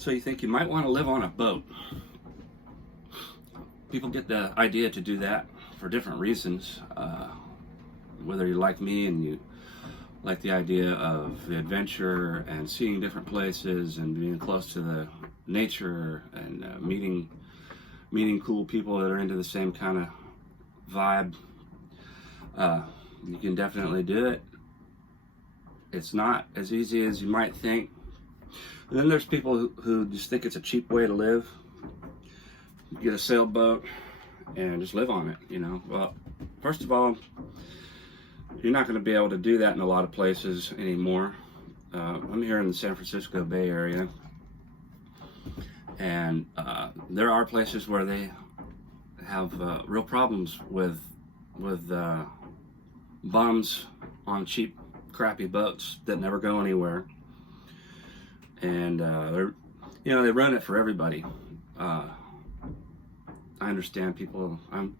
So you think you might want to live on a boat. People get the idea to do that for different reasons. Whether you're like me and you like the idea of the adventure and seeing different places and being close to the nature and meeting cool people that are into the same kind of vibe, you can definitely do it. It's not as easy as you might think. And then there's people who just think it's a cheap way to live. Get a sailboat and just live on it, you know. Well, first of all, you're not going to be able to do that in a lot of places anymore. I'm here in the San Francisco Bay Area, and there are places where they have real problems with bums on cheap, crappy boats that never go anywhere, and they run it for everybody. I understand people.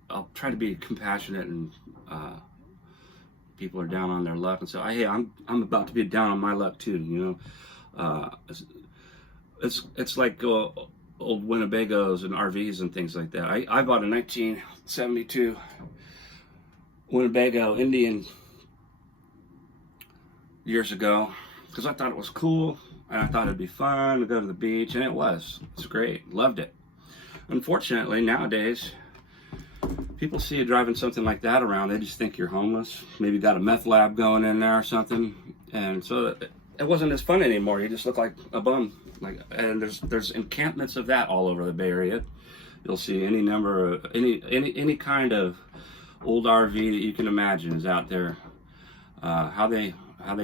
I'll try to be compassionate, and people are down on their luck, and so hey, I'm about to be down on my luck too. You know, it's like old Winnebagos and RVs and things like that. I bought a 1972 Winnebago Indian years ago because I thought it was cool and I thought it'd be fun to go to the beach, and it was. It's great. Loved it. Unfortunately, nowadays, people see you driving something like that around, they just think you're homeless. Maybe got a meth lab going in there or something, and so it wasn't as fun anymore. You just look like a bum. And there's encampments of that all over the Bay Area. You'll see any number of any kind of old RV that you can imagine is out there. How they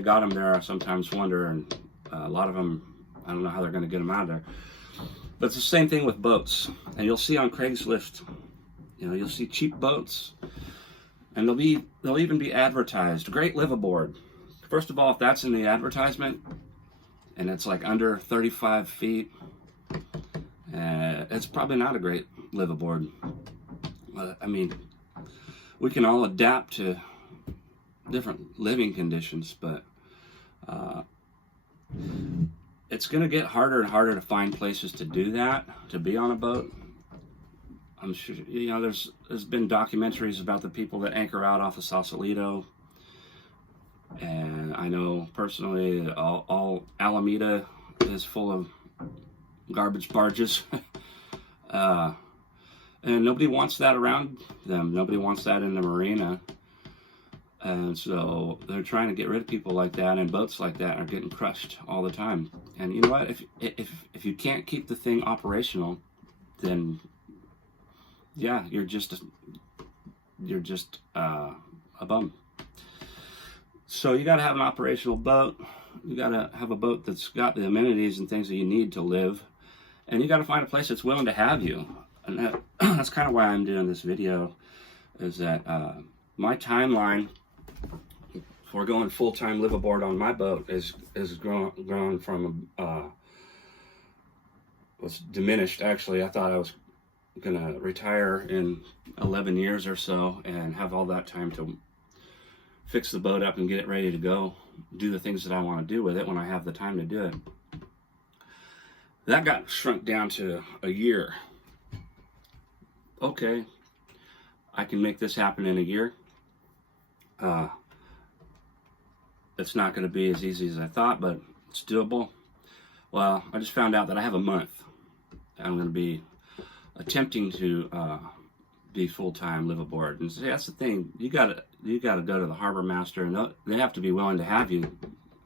got them there, I sometimes wonder, and a lot of them, I don't know how they're going to get them out of there. But it's the same thing with boats, and you'll see on Craigslist, you'll see cheap boats, and they'll even be advertised. Great live aboard. First of all, if that's in the advertisement, and it's like under 35 feet, it's probably not a great live aboard. I mean, we can all adapt to different living conditions, but it's going to get harder and harder to find places to do that, to be on a boat. I'm sure, there's been documentaries about the people that anchor out off of Sausalito, and I know personally that all Alameda is full of garbage barges, and nobody wants that around them. Nobody wants that in the marina, and so they're trying to get rid of people like that, and boats like that are getting crushed all the time. And you know what? If you can't keep the thing operational, then yeah, you're just a bum. So you got to have an operational boat. You got to have a boat that's got the amenities and things that you need to live, and you got to find a place that's willing to have you. And that's kind of why I'm doing this video, is that my timeline for going full-time live aboard on my boat is grown from was diminished. Actually, I thought I was gonna retire in 11 years or so and have all that time to fix the boat up and get it ready to go, do the things that I want to do with it when I have the time to do it. That got shrunk down to a year. Okay, I can make this happen in a year. It's not going to be as easy as I thought, but it's doable. Well, I just found out that I have a month. I'm going to be attempting to be full-time live aboard, and so that's the thing. You gotta go to the harbor master, and they have to be willing to have you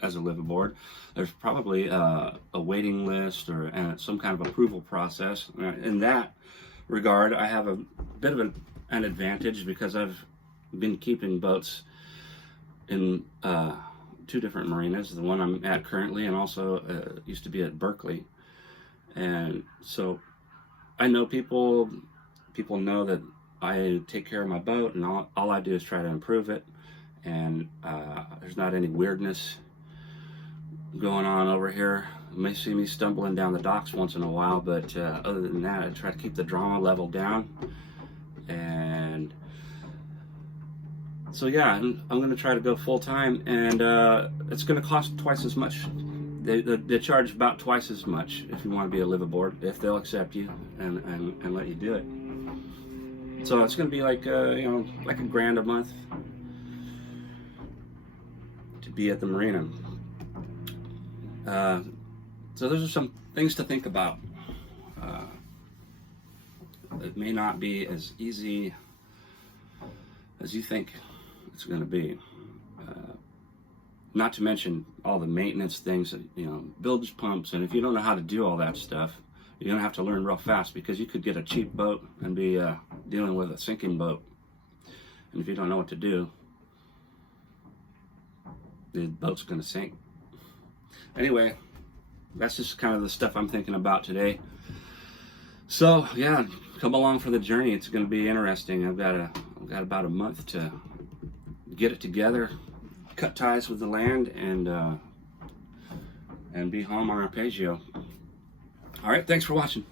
as a live aboard. There's probably a waiting list or some kind of approval process. In that regard, I have a bit of an advantage because I've been keeping boats in 2 different marinas, the one I'm at currently, and also used to be at Berkeley. And so I know people know that I take care of my boat, and all I do is try to improve it, and there's not any weirdness going on over here. You may see me stumbling down the docks once in a while, but other than that, I try to keep the drama level down. And so yeah, I'm going to try to go full time, and it's going to cost twice as much They charge about twice as much if you want to be a liveaboard, if they'll accept you and let you do it. So it's going to be like like $1,000 a month to be at the marina. So those are some things to think about. It may not be as easy as you think it's going to be. Not to mention all the maintenance things, bilge pumps, and if you don't know how to do all that stuff, you're going to have to learn real fast, because you could get a cheap boat and be dealing with a sinking boat. And if you don't know what to do, the boat's going to sink. Anyway, that's just kind of the stuff I'm thinking about today. So yeah, come along for the journey. It's going to be interesting. I've got about a month to get it together, cut ties with the land, and be home on arpeggio. All right, thanks for watching.